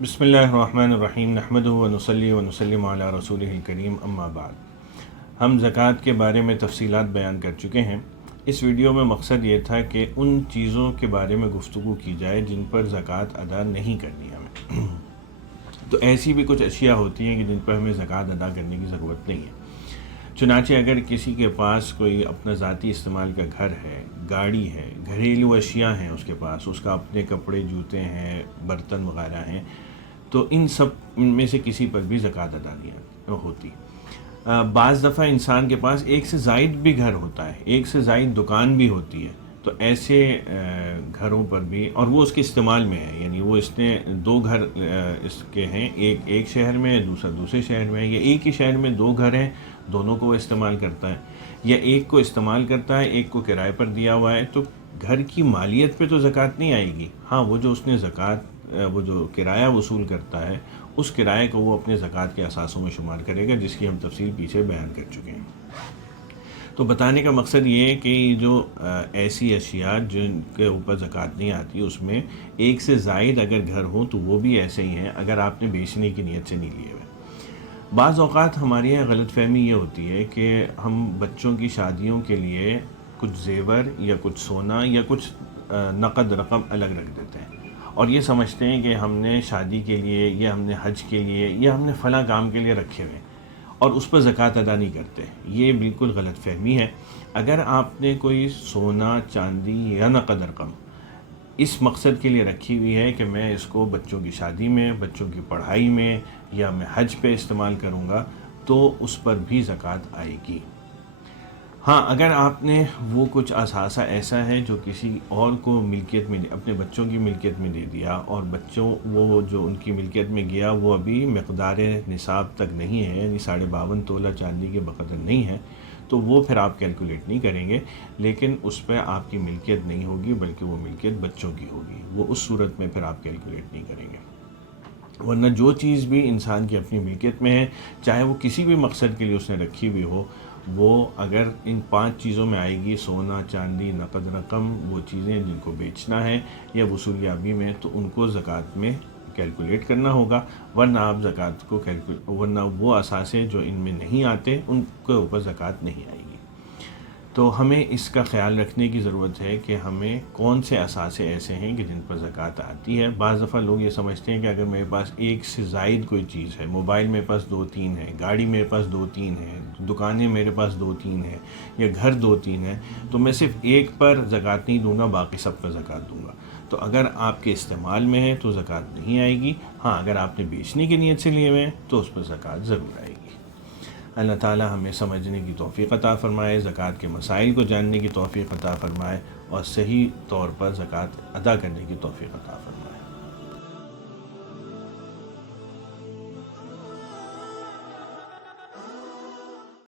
بسم اللہ الرحمن الرحیم نحمدہ ونصلی ونسلم علی رسولہ الکریم اما بعد۔ ہم زکوٰۃ کے بارے میں تفصیلات بیان کر چکے ہیں۔ اس ویڈیو میں مقصد یہ تھا کہ ان چیزوں کے بارے میں گفتگو کی جائے جن پر زکوٰۃ ادا نہیں کرنی ہمیں۔ تو ایسی بھی کچھ اشیاء ہوتی ہیں کہ جن پر ہمیں زکوٰۃ ادا کرنے کی ضرورت نہیں ہے۔ چنانچہ اگر کسی کے پاس کوئی اپنا ذاتی استعمال کا گھر ہے، گاڑی ہے، گھریلو اشیاء ہیں، اس کے پاس اس کا اپنے کپڑے، جوتے ہیں، برتن وغیرہ ہیں، تو ان سب میں سے کسی پر بھی زکوٰۃ ادا نہیں ہوتی۔ بعض دفعہ انسان کے پاس ایک سے زائد بھی گھر ہوتا ہے، ایک سے زائد دکان بھی ہوتی ہے، تو ایسے گھروں پر بھی، اور وہ اس کے استعمال میں ہے، یعنی وہ اس نے دو گھر اس کے ہیں، ایک شہر میں ہے، دوسرا دوسرے شہر میں ہے، یا ایک ہی شہر میں دو گھر ہیں، دونوں کو وہ استعمال کرتا ہے، یا ایک کو استعمال کرتا ہے، ایک کو کرائے پر دیا ہوا ہے، تو گھر کی مالیت پہ تو زکوٰۃ نہیں آئے گی۔ ہاں، وہ جو اس نے وہ جو کرایہ وصول کرتا ہے، اس کرائے کو وہ اپنے زکوٰۃ کے اثاثوں میں شمار کرے گا، جس کی ہم تفصیل پیچھے بیان کر چکے ہیں۔ تو بتانے کا مقصد یہ ہے کہ جو ایسی اشیاء جن کے اوپر زکوٰۃ نہیں آتی، اس میں ایک سے زائد اگر گھر ہوں تو وہ بھی ایسے ہی ہیں اگر آپ نے بیچنے کی نیت سے نہیں لیے ہوئے۔ بعض اوقات ہمارے یہاں غلط فہمی یہ ہوتی ہے کہ ہم بچوں کی شادیوں کے لیے کچھ زیور یا کچھ سونا یا کچھ نقد رقم الگ رکھ دیتے ہیں، اور یہ سمجھتے ہیں کہ ہم نے شادی کے لیے یا ہم نے حج کے لیے یا ہم نے فلاں کام کے لیے رکھے ہوئے ہیں، اور اس پر زکوٰۃ ادا نہیں کرتے۔ یہ بالکل غلط فہمی ہے۔ اگر آپ نے کوئی سونا، چاندی یا نقد رقم اس مقصد کے لیے رکھی ہوئی ہے کہ میں اس کو بچوں کی شادی میں، بچوں کی پڑھائی میں یا میں حج پہ استعمال کروں گا، تو اس پر بھی زکوٰۃ آئے گی۔ ہاں، اگر آپ نے وہ کچھ اثاثہ ایسا ہے جو کسی اور کو ملکیت میں، اپنے بچوں کی ملکیت میں دے دیا، اور بچوں وہ جو ان کی ملکیت میں گیا وہ ابھی مقدار نصاب تک نہیں ہے، یعنی 52.5 تولہ چاندی کے بقدر نہیں ہے، تو وہ پھر آپ کیلکولیٹ نہیں کریں گے، لیکن اس پہ آپ کی ملکیت نہیں ہوگی بلکہ وہ ملکیت بچوں کی ہوگی، وہ اس صورت میں پھر آپ کیلکولیٹ نہیں کریں گے۔ ورنہ جو چیز بھی انسان کی اپنی ملکیت میں ہے، چاہے وہ کسی بھی مقصد کے لیے اس نے رکھی ہوئی ہو، وہ اگر ان 5 چیزوں میں آئے گی، سونا، چاندی، نقد رقم، وہ چیزیں جن کو بیچنا ہے یا وصولیابی میں، تو ان کو زکوٰۃ میں کیلکولیٹ کرنا ہوگا، ورنہ آپ زکوٰۃ کو ورنہ وہ اثاثے جو ان میں نہیں آتے ان کے اوپر زکوٰۃ نہیں آئے گی۔ تو ہمیں اس کا خیال رکھنے کی ضرورت ہے کہ ہمیں کون سے اثاثے ایسے ہیں کہ جن پر زکوٰۃ آتی ہے۔ بعض دفعہ لوگ یہ سمجھتے ہیں کہ اگر میرے پاس ایک سے زائد کوئی چیز ہے، موبائل میرے پاس 2-3 ہے، گاڑی میرے پاس 2-3 ہے، دکانیں میرے پاس 2-3 ہیں، یا گھر 2-3 ہیں، تو میں صرف ایک پر زکوٰۃ نہیں دوں گا، باقی سب پر زکوٰۃ دوں گا۔ تو اگر آپ کے استعمال میں ہے تو زکوٰۃ نہیں آئے گی۔ ہاں، اگر آپ نے بیچنے کی نیت سے لیے ہوئے ہیں تو اس پر زکوٰۃ ضرور آئے گی۔ اللہ تعالی ہمیں سمجھنے کی توفیق عطا فرمائے، زکوٰۃ کے مسائل کو جاننے کی توفیق عطا فرمائے، اور صحیح طور پر زکوٰۃ ادا کرنے کی توفیق عطا فرمائے۔